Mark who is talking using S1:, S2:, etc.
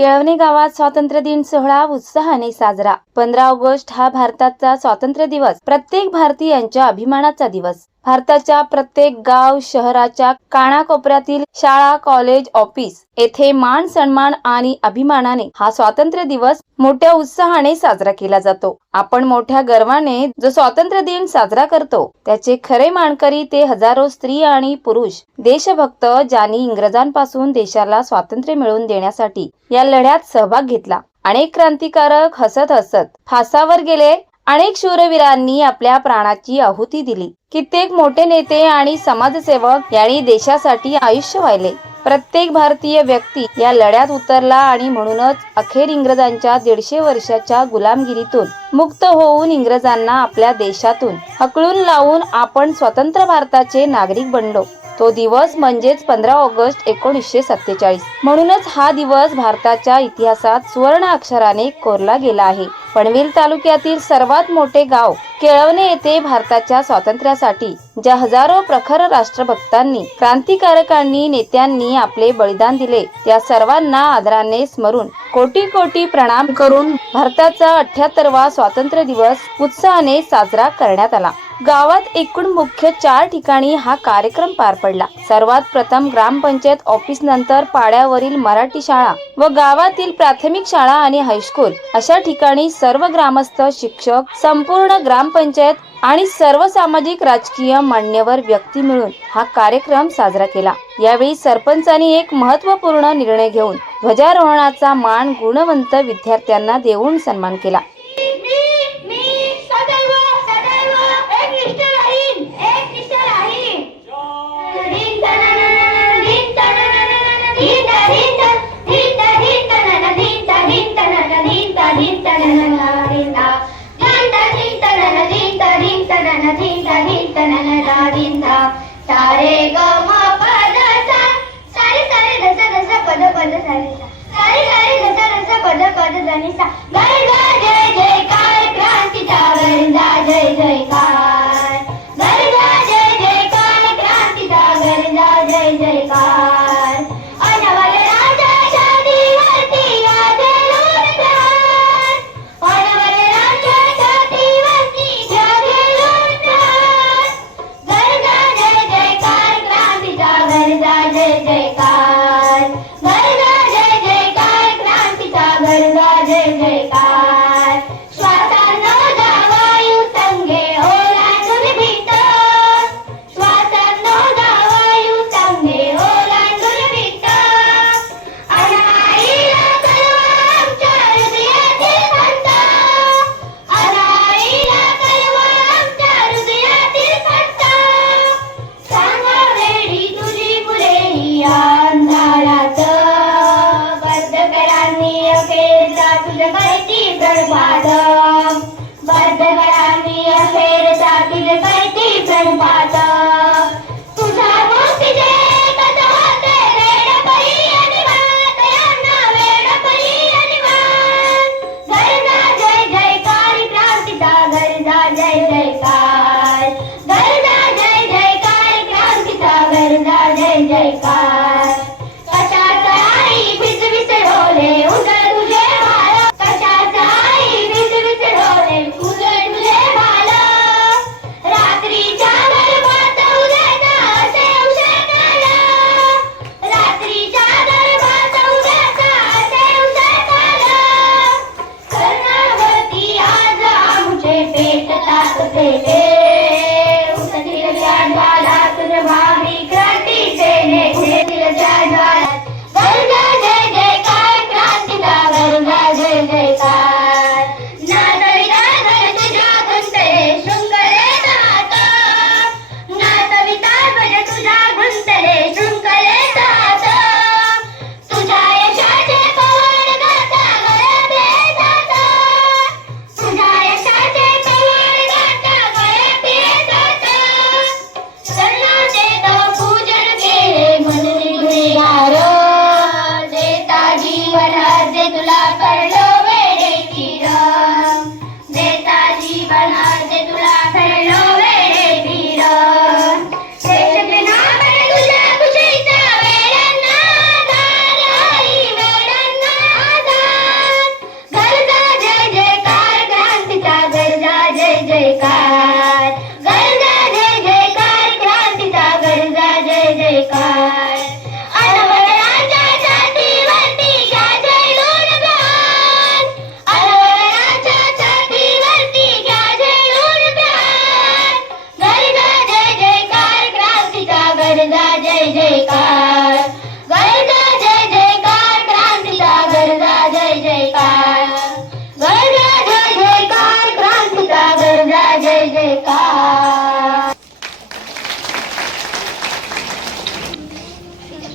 S1: केळवणे गावात स्वातंत्र्य दिन सोहळा उत्साहाने साजरा. पंधरा ऑगस्ट हा भारताचा स्वातंत्र्य दिवस. प्रत्येक भारतीयांच्या अभिमानाचा दिवस. भारताच्या प्रत्येक गाव शहराच्या कानाकोपऱ्यातील शाळा कॉलेज ऑफिस येथे मान सन्मान आणि अभिमानाने हा स्वातंत्र्य दिवस मोठ्या उत्साहाने साजरा केला जातो. आपण मोठ्या गर्वाने जो स्वातंत्र्य दिन साजरा करतो त्याचे खरे मानकरी ते हजारो स्त्री आणि पुरुष देशभक्त ज्यांनी इंग्रजांपासून देशाला स्वातंत्र्य मिळवून देण्यासाठी या लढ्यात सहभाग घेतला. अनेक क्रांतिकारक हसत हसत फासावर गेले अनेक शूरवीरांनी आपल्या प्राणाची आहुती दिली. कित्येक मोठे नेते आणि समाजसेवक यांनी देशासाठी आयुष्य वाहिले. प्रत्येक भारतीय व्यक्ती या लढ्यात उतरला आणि म्हणूनच अखेर इंग्रजांच्या दीडशे वर्षाच्या गुलामगिरीतून मुक्त होऊन इंग्रजांना आपल्या देशातून हकलून लावून आपण स्वतंत्र भारताचे नागरिक बनलो. तो दिवस म्हणजेच पंधरा ऑगस्ट एकोणीसशे सत्तेचाळीस. म्हणूनच हा दिवस भारताच्या इतिहासात सुवर्ण अक्षराने कोरला गेला आहे. पनवेल तालुक्यातील सर्वात मोठे गाव केळवणे येथे भारताच्या स्वातंत्र्यासाठी ज्या हजारो प्रखर राष्ट्रभक्तांनी क्रांतिकारकांनी नेत्यांनी आपले बलिदान दिले त्या सर्वांना आदराने स्मरून कोटी कोटी प्रणाम करून भारताचा अठ्याहत्तरवा स्वातंत्र्य दिवस उत्साहाने साजरा करण्यात आला. गावात एकूण मुख्य चार ठिकाणी हा कार्यक्रम पार पडला. सर्वात प्रथम ग्रामपंचायत ऑफिस नंतर पाड्यावरील मराठी शाळा व गावातील प्राथमिक शाळा आणि हायस्कूल अशा ठिकाणी सर्व ग्रामस्थ शिक्षक संपूर्ण ग्रामपंचायत आणि सर्व सामाजिक राजकीय मान्यवर व्यक्ती मिळून हा कार्यक्रम साजरा केला. यावेळी सरपंचांनी एक महत्त्वपूर्ण निर्णय घेऊन ध्वजारोहणाचा मान गुणवंत विद्यार्थ्यांना देऊन सन्मान केला.
S2: Bata Hey, hey.